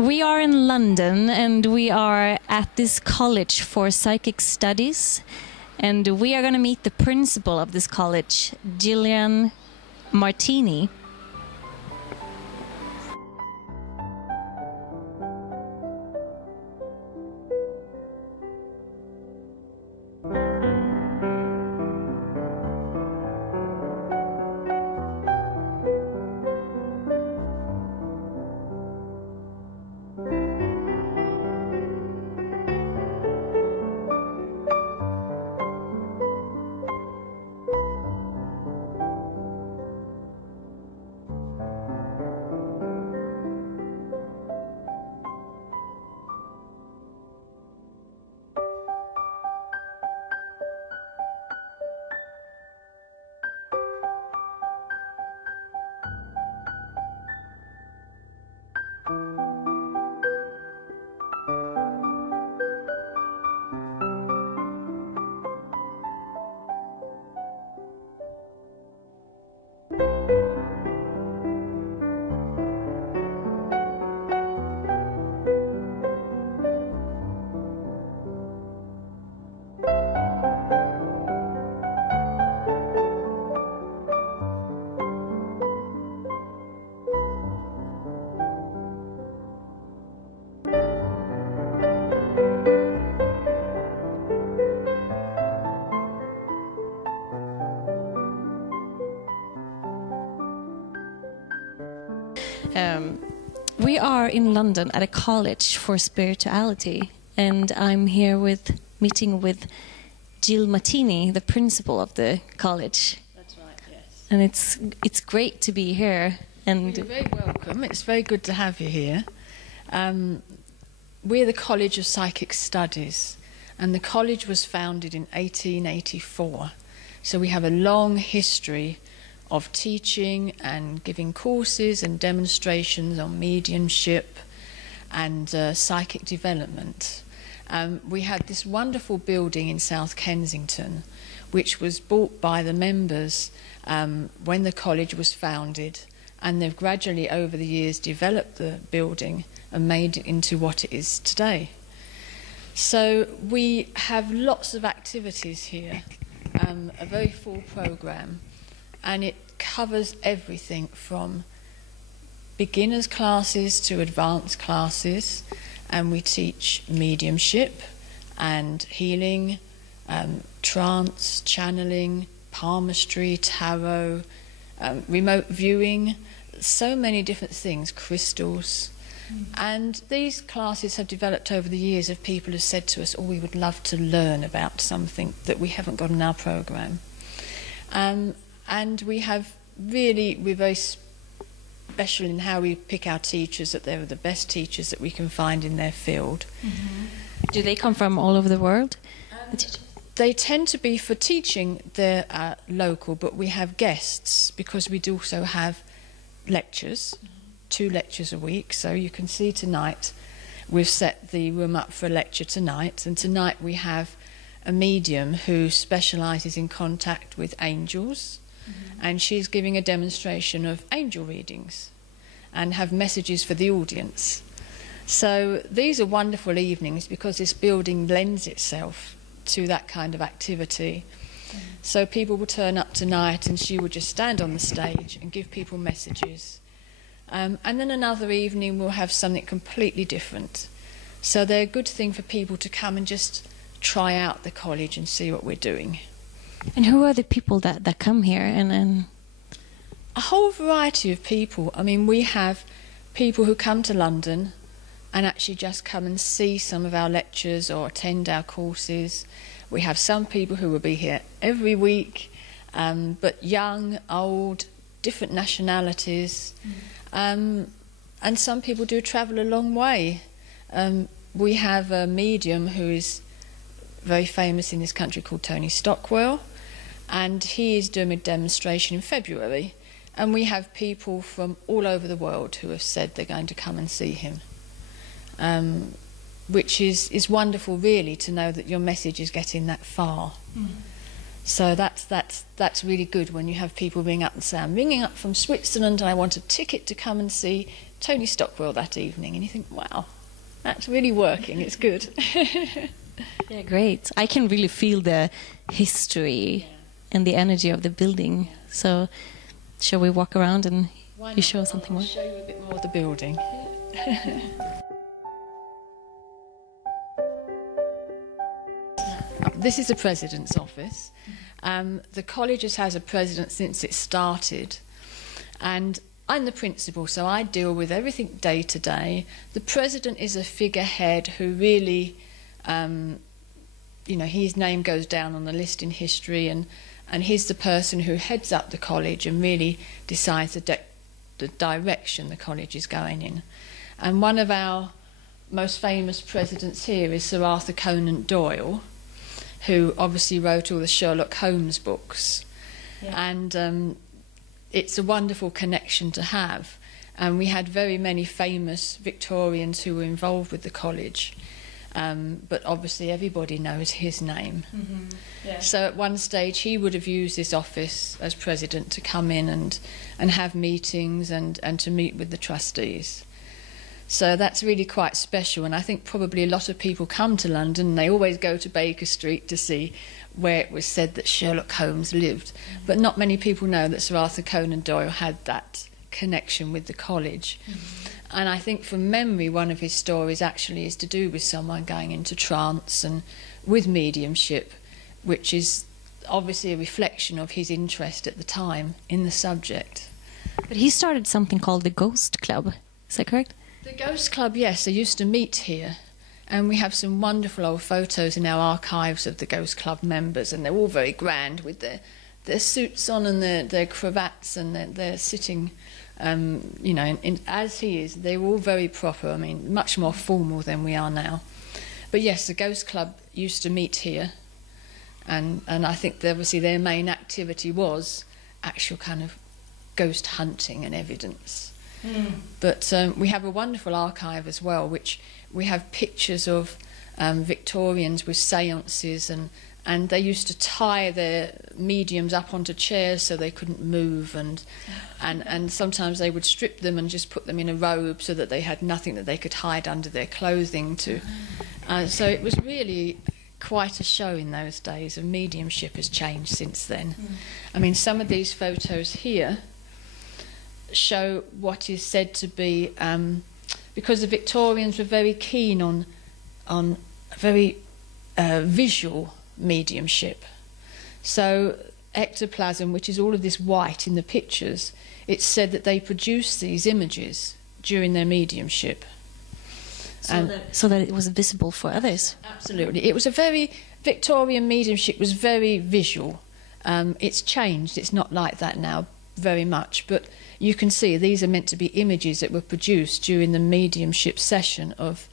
We are in London and we are at this college for psychic studies, and we are going to meet the principal of this college, Gillian Matini. We are in London at a college for spirituality, and I'm here meeting with Gillian Matini, the principal of the college. That's right, yes. And it's great to be here. And you're very welcome. It's very good to have you here. We're the College of Psychic Studies, and the college was founded in 1884. So we have a long history of teaching and giving courses and demonstrations on mediumship and psychic development. We had this wonderful building in South Kensington, which was bought by the members when the college was founded, and they've gradually over the years developed the building and made it into what it is today. So we have lots of activities here, a very full programme. And it covers everything from beginners classes to advanced classes, and we teach mediumship and healing, trance, channeling, palmistry, tarot, remote viewing, so many different things, crystals. And these classes have developed over the years of people who said to us, oh, we would love to learn about something that we haven't got in our programme. And we're very special in how we pick our teachers, that they're the best teachers that we can find in their field. Mm-hmm. Do they come from all over the world? They tend to be, for teaching, they're local, but we have guests because we do also have lectures, 2 lectures a week. So you can see tonight we've set the room up for a lecture tonight, and tonight we have a medium who specialises in contact with angels. And she's giving a demonstration of angel readings and have messages for the audience. So these are wonderful evenings because this building lends itself to that kind of activity. So people will turn up tonight and she will just stand on the stage and give people messages. And then another evening we'll have something completely different. So they're a good thing for people to come and just try out the college and see what we're doing. And who are the people that come here? And a whole variety of people. I mean, we have people who come to London and actually just come and see some of our lectures or attend our courses. We have some people who will be here every week, but young, old, different nationalities. And some people do travel a long way. We have a medium who is very famous in this country called Tony Stockwell, and he is doing a demonstration in February, and we have people from all over the world who have said they're going to come and see him, which is wonderful really to know that your message is getting that far. So that's really good when you have people ring up and say, I'm ringing up from Switzerland and I want a ticket to come and see Tony Stockwell that evening. And you think, wow, that's really working. It's good. Yeah, great. I can really feel the history and the energy of the building. So shall we walk around and you show something more? I'll show you a bit more of the building. This is the president's office. The college has a president since it started, and I'm the principal, so I deal with everything day to day. The president is a figurehead who really, his name goes down on the list in history, and he's the person who heads up the college and really decides the direction the college is going in. And one of our most famous presidents here is Sir Arthur Conan Doyle, who obviously wrote all the Sherlock Holmes books. Yeah. And it's a wonderful connection to have. And we had very many famous Victorians who were involved with the college. But obviously everybody knows his name. Mm-hmm. Yeah. So at one stage he would have used this office as president to come in and have meetings and to meet with the trustees. So that's really quite special, and I think probably a lot of people come to London and they always go to Baker Street to see where it was said that Sherlock Holmes lived. Mm-hmm. But not many people know that Sir Arthur Conan Doyle had that connection with the college. Mm-hmm. And I think from memory one of his stories actually is to do with someone going into trance and with mediumship, which is obviously a reflection of his interest at the time in the subject. But he started something called the Ghost Club, is that correct? The Ghost Club, yes, they used to meet here, and we have some wonderful old photos in our archives of the Ghost Club members, and they're all very grand with their suits on and their cravats, and they're sitting, as he is. They're all very proper, I mean, much more formal than we are now. But yes, the Ghost Club used to meet here, and I think obviously their main activity was actual kind of ghost hunting and evidence. Mm. But we have a wonderful archive as well, which we have pictures of Victorians with seances, and they used to tie their mediums up onto chairs so they couldn't move, and sometimes they would strip them and just put them in a robe so that they had nothing that they could hide under their clothing to. So it was really quite a show in those days, and mediumship has changed since then. Mm. I mean, some of these photos here show what is said to be, because the Victorians were very keen on very visual mediumship. So ectoplasm, which is all of this white in the pictures, it's said that they produced these images during their mediumship. So that it was visible for others. Absolutely. It was a very, Victorian mediumship was very visual. It's changed, it's not like that now very much, but you can see these are meant to be images that were produced during the mediumship session of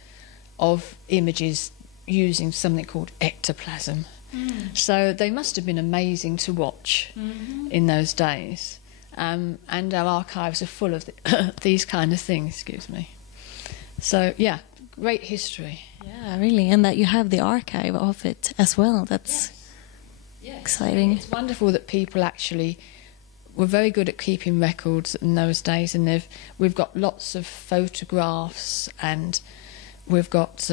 images using something called ectoplasm. Mm. So they must have been amazing to watch in those days. And our archives are full of these kind of things, excuse me. So, yeah, great history. Yeah, really, and that you have the archive of it as well. That's exciting. It's wonderful that people actually were very good at keeping records in those days, and we've got lots of photographs, and we've got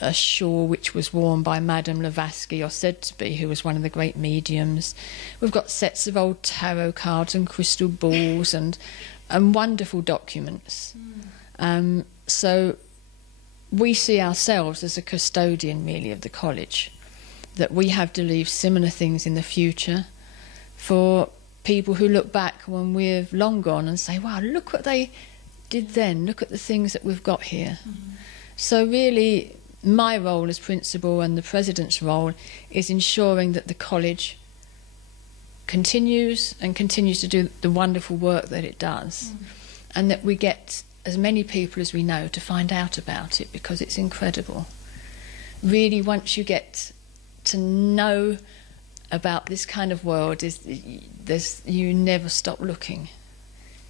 a shawl which was worn by Madame Blavatsky, or said to be, who was one of the great mediums. We've got sets of old tarot cards and crystal balls and wonderful documents. So we see ourselves as a custodian really of the college, that we have to leave similar things in the future for people who look back when we're long gone and say, wow, look what they did then, look at the things that we've got here. So really my role as principal and the president's role is ensuring that the college continues to do the wonderful work that it does, and that we get as many people as we know to find out about it, because it's incredible. Really, once you get to know about this kind of world, you never stop looking.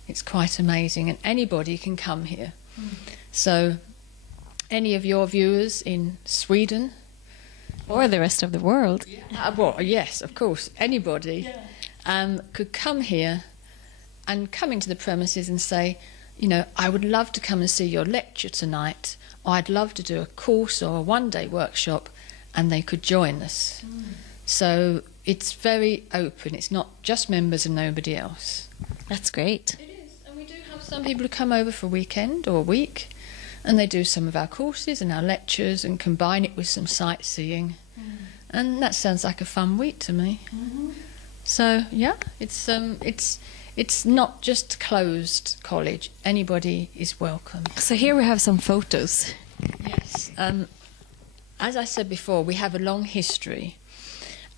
It's quite amazing, and anybody can come here. So any of your viewers in Sweden, Or the rest of the world. Well, yes, of course, anybody could come here and come into the premises and say, you know, I would love to come and see your lecture tonight, or I'd love to do a course or a one-day workshop, and they could join us. So it's very open. It's not just members and nobody else. That's great. It is, and we do have some people who come over for a weekend or a week, and they do some of our courses and our lectures and combine it with some sightseeing. And that sounds like a fun week to me. So yeah, it's not just closed college. Anybody is welcome. So here we have some photos. Yes. As I said before, we have a long history.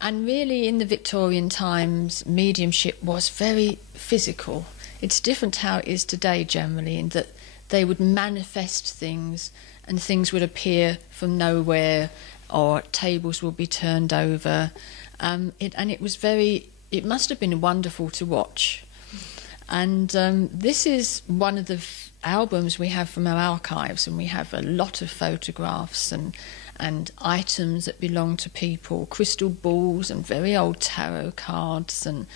And really, in the Victorian times, mediumship was very physical. It's different how it is today, generally, in that they would manifest things, and things would appear from nowhere, or tables would be turned over. It must have been wonderful to watch. And this is one of the albums we have from our archives, and we have a lot of photographs and items that belong to people, crystal balls and very old tarot cards, and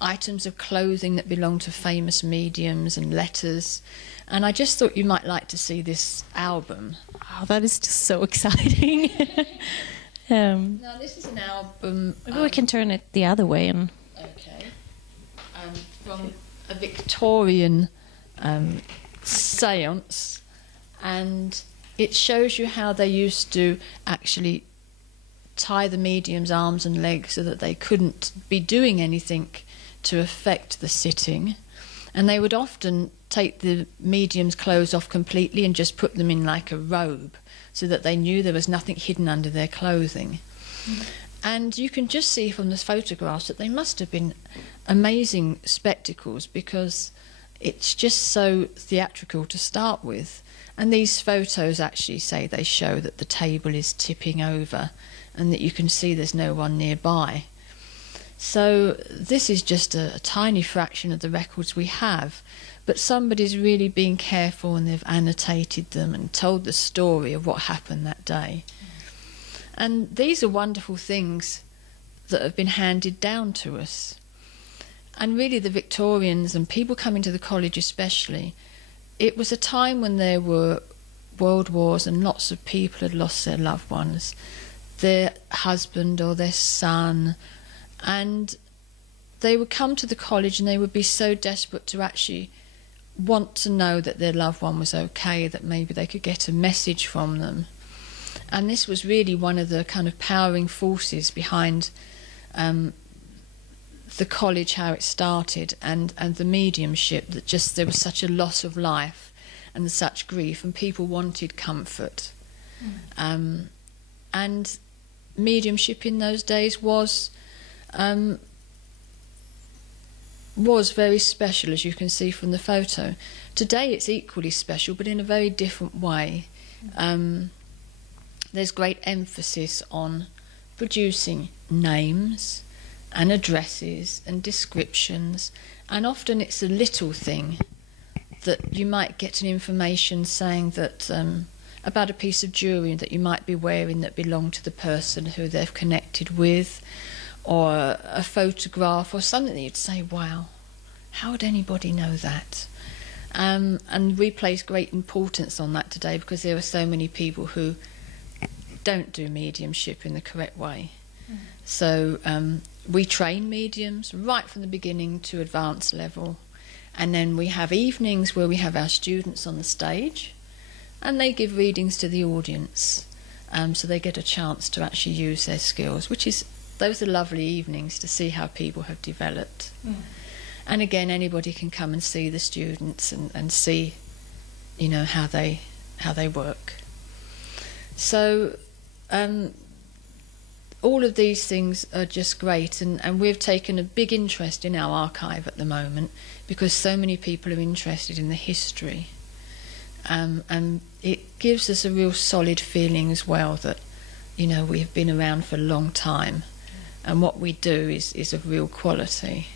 items of clothing that belong to famous mediums, and letters. And I just thought you might like to see this album. Oh, that is just so exciting. Now this is an album. Maybe we can turn it the other way. And okay. From a Victorian seance, and it shows you how they used to actually tie the medium's arms and legs so that they couldn't be doing anything to affect the sitting. And they would often take the medium's clothes off completely and just put them in like a robe, so that they knew there was nothing hidden under their clothing. And you can just see from the photographs that they must have been amazing spectacles, because it's just so theatrical to start with. And these photos actually say they show that the table is tipping over and that you can see there's no one nearby. So this is just a tiny fraction of the records we have, but somebody's really been careful, and they've annotated them and told the story of what happened that day. And these are wonderful things that have been handed down to us. And really the Victorians, and people coming to the college especially, it was a time when there were world wars and lots of people had lost their loved ones, their husband or their son, and they would come to the college and they would be so desperate to actually want to know that their loved one was okay, that maybe they could get a message from them. And this was really one of the kind of powering forces behind the college, how it started, and the mediumship, that just there was such a loss of life and such grief, and people wanted comfort. And mediumship in those days was very special, as you can see from the photo. Today it's equally special, but in a very different way. There's great emphasis on producing names and addresses and descriptions, and often it's a little thing that you might get an information saying that about a piece of jewellery that you might be wearing that belonged to the person who they've connected with, or a photograph or something that you'd say, wow, how would anybody know that? And we place great importance on that today, because there are so many people who don't do mediumship in the correct way. So we train mediums right from the beginning to advanced level, and then we have evenings where we have our students on the stage and they give readings to the audience, so they get a chance to actually use their skills, those are lovely evenings to see how people have developed. And again, anybody can come and see the students and see, you know, how they work. So all of these things are just great, and we've taken a big interest in our archive at the moment, because so many people are interested in the history, and it gives us a real solid feeling as well that, you know, we've been around for a long time, and what we do is of real quality.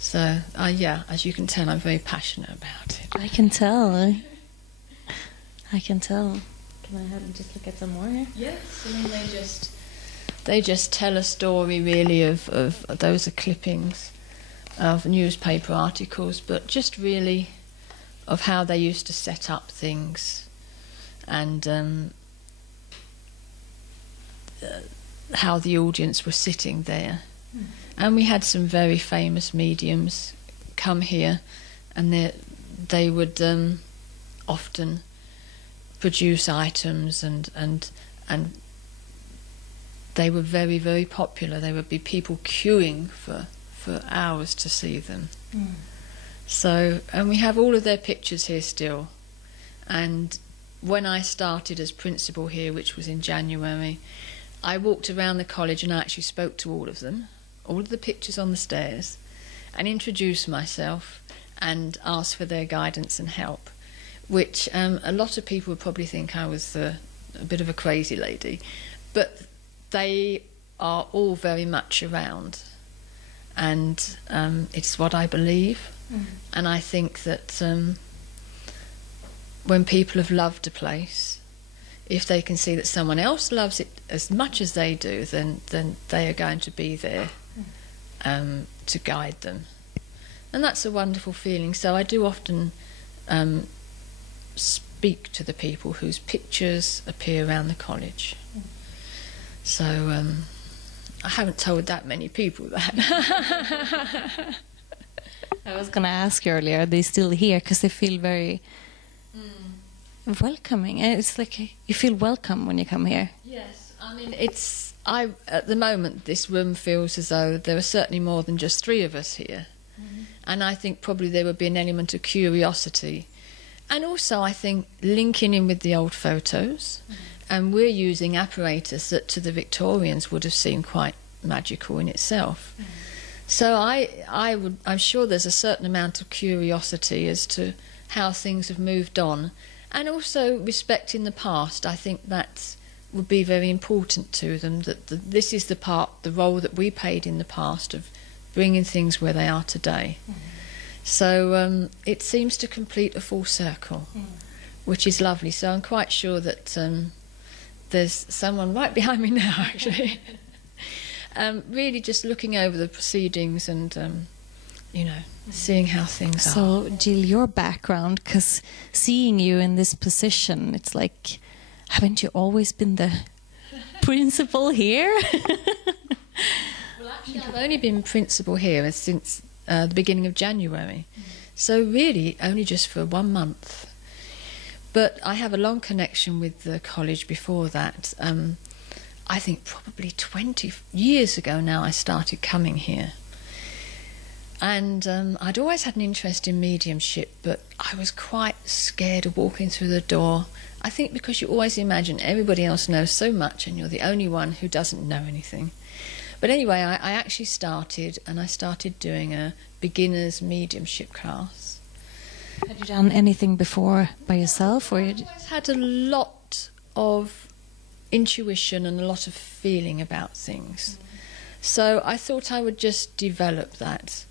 So yeah, as you can tell, I'm very passionate about it. I can tell. I can tell. Can I have just look at some more here? Yes, I mean they just tell a story really of those are clippings of newspaper articles, but just really of how they used to set up things, and how the audience were sitting there. And we had some very famous mediums come here, and they would often produce items, and they were very, very popular. There would be people queuing for hours to see them. So, and we have all of their pictures here still. And when I started as principal here, which was in January, I walked around the college and I actually spoke to all of them, all of the pictures on the stairs, and introduced myself and asked for their guidance and help, which a lot of people would probably think I was a bit of a crazy lady, but they are all very much around, and it's what I believe. And I think that when people have loved a place, if they can see that someone else loves it as much as they do, then they are going to be there to guide them. And that's a wonderful feeling. So I do often speak to the people whose pictures appear around the college. So I haven't told that many people that. I was going to ask you earlier, are they still here? Because they feel very welcoming. It's like you feel welcome when you come here. Yes, I mean, at the moment, this room feels as though there are certainly more than just three of us here. And I think probably there would be an element of curiosity. And also, I think, linking in with the old photos. And we're using apparatus that to the Victorians would have seemed quite magical in itself. So I'm sure there's a certain amount of curiosity as to how things have moved on, and also respecting the past. I think that would be very important to them, that this is the role that we played in the past of bringing things where they are today. So it seems to complete a full circle, which is lovely. So I'm quite sure that there's someone right behind me now, actually. Really just looking over the proceedings and, seeing how things are. So, Jill, your background, because seeing you in this position, it's like, haven't you always been the principal here? Well, actually, I've only been principal here since the beginning of January. So really, only just for 1 month. But I have a long connection with the college before that. I think probably 20 years ago now I started coming here. And I'd always had an interest in mediumship, but I was quite scared of walking through the door. I think because you always imagine everybody else knows so much and you're the only one who doesn't know anything. But anyway, I actually started doing a beginner's mediumship class. Had you done anything before by yourself? Or I've always had a lot of intuition and a lot of feeling about things. So I thought I would just develop that.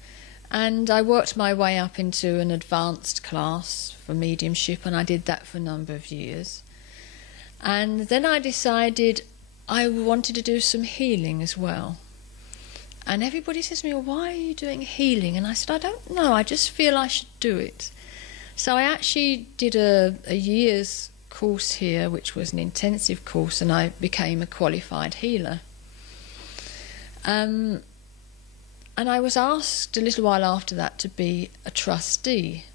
And I worked my way up into an advanced class for mediumship, and I did that for a number of years. And then I decided I wanted to do some healing as well. And everybody says to me, well, why are you doing healing? And I said, I don't know, I just feel I should do it. So I actually did a year's course here, which was an intensive course, and I became a qualified healer. And I was asked a little while after that to be a trustee.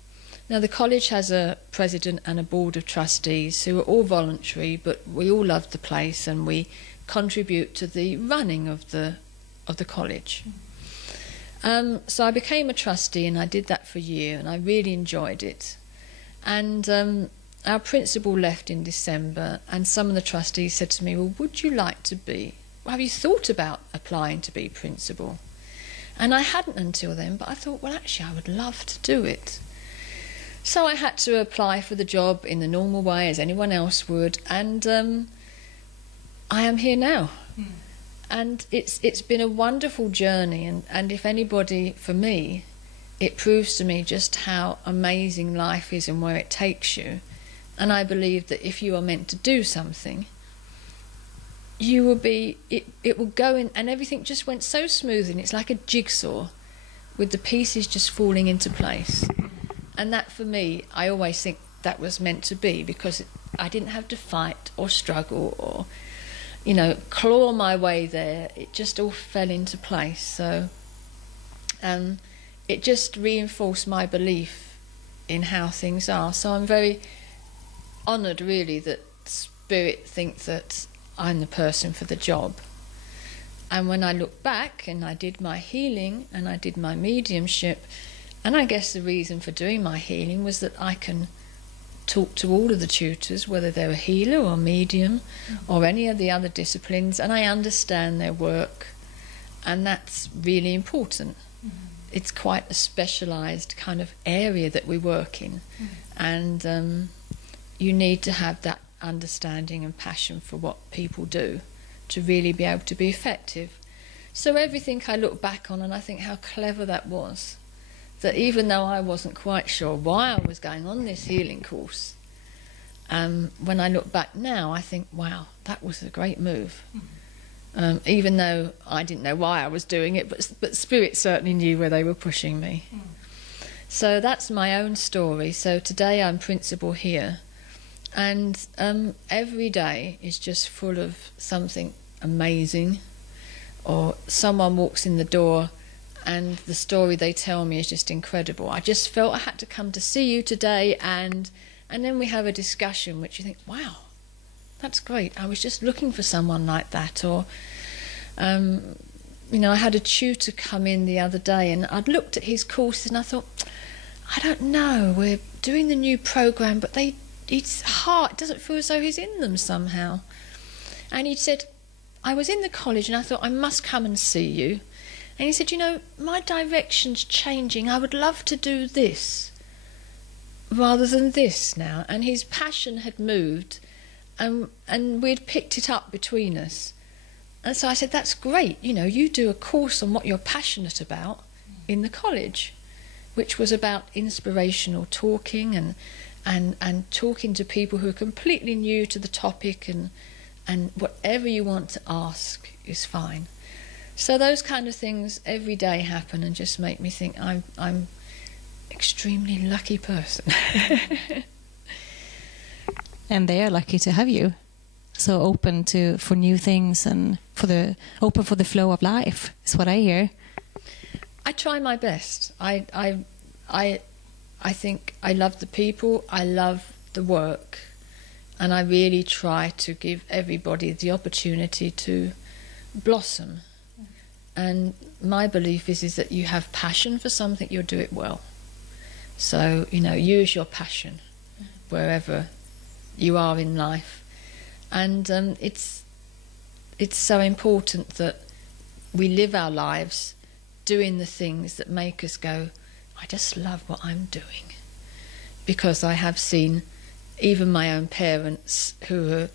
Now, the college has a president and a board of trustees who are all voluntary, but we all love the place and we contribute to the running of the college. So I became a trustee, and I did that for a year, and I really enjoyed it. And our principal left in December, and some of the trustees said to me, well, would you like to be, have you thought about applying to be principal? And I hadn't until then, but I thought, well, actually, I would love to do it. So I had to apply for the job in the normal way, as anyone else would, and I am here now. And it's been a wonderful journey, and if anybody, for me, it proves to me just how amazing life is and where it takes you. And I believe that if you are meant to do something, you will be, it will go in, and everything just went so smoothly, and it's like a jigsaw with the pieces just falling into place. And that, for me, I always think that was meant to be, because I didn't have to fight or struggle or, you know, claw my way there. It just all fell into place. So it just reinforced my belief in how things are. So I'm very honoured, really, that Spirit think that I'm the person for the job. And when I look back and I did my healing and I did my mediumship, and I guess the reason for doing my healing was that I can talk to all of the tutors, whether they're a healer or medium or any of the other disciplines, and I understand their work, and that's really important. It's quite a specialised kind of area that we work in, and you need to have that understanding and passion for what people do to really be able to be effective. So everything I look back on and I think how clever that was, that even though I wasn't quite sure why I was going on this healing course, when I look back now I think, wow, that was a great move. Even though I didn't know why I was doing it, but Spirit certainly knew where they were pushing me. So that's my own story. So today I'm principal here, and every day is just full of something amazing, or someone walks in the door and the story they tell me is just incredible. I just felt I had to come to see you today, and then we have a discussion which you think, wow, that's great, I was just looking for someone like that. Or you know, I had a tutor come in the other day and I'd looked at his courses and I thought, I don't know, we're doing the new programme, but it's hard, it doesn't feel as though he's in them somehow. And he said, I was in the college and I thought I must come and see you. And he said, you know, my direction's changing, I would love to do this rather than this now. And his passion had moved, and we'd picked it up between us. And so I said, that's great, you know, you do a course on what you're passionate about in the college, which was about inspirational talking and talking to people who are completely new to the topic, and whatever you want to ask is fine. So those kind of things every day happen and just make me think I'm extremely lucky person. And they are lucky to have you, so open for new things and open for the flow of life is what I hear. I try my best. I think I love the people, I love the work, and I really try to give everybody the opportunity to blossom. And my belief is that you have passion for something, you'll do it well. So, you know, use your passion wherever you are in life. And it's so important that we live our lives doing the things that make us go, I just love what I'm doing. Because I have seen even my own parents who,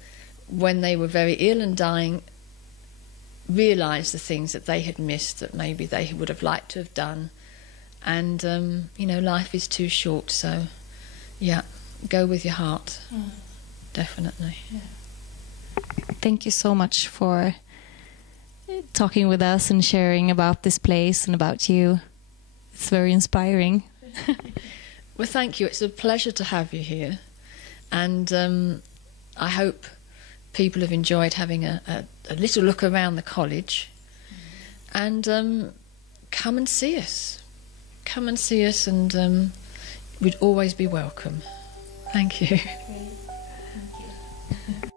when they were very ill and dying, realised the things that they had missed that maybe they would have liked to have done. And, you know, life is too short, so, yeah, go with your heart, definitely. Yeah. Thank you so much for talking with us and sharing about this place and about you. It's very inspiring. Well, thank you. It's a pleasure to have you here. And I hope people have enjoyed having a little look around the college. And come and see us. Come and see us, and we'd always be welcome. Thank you. Great. Thank you.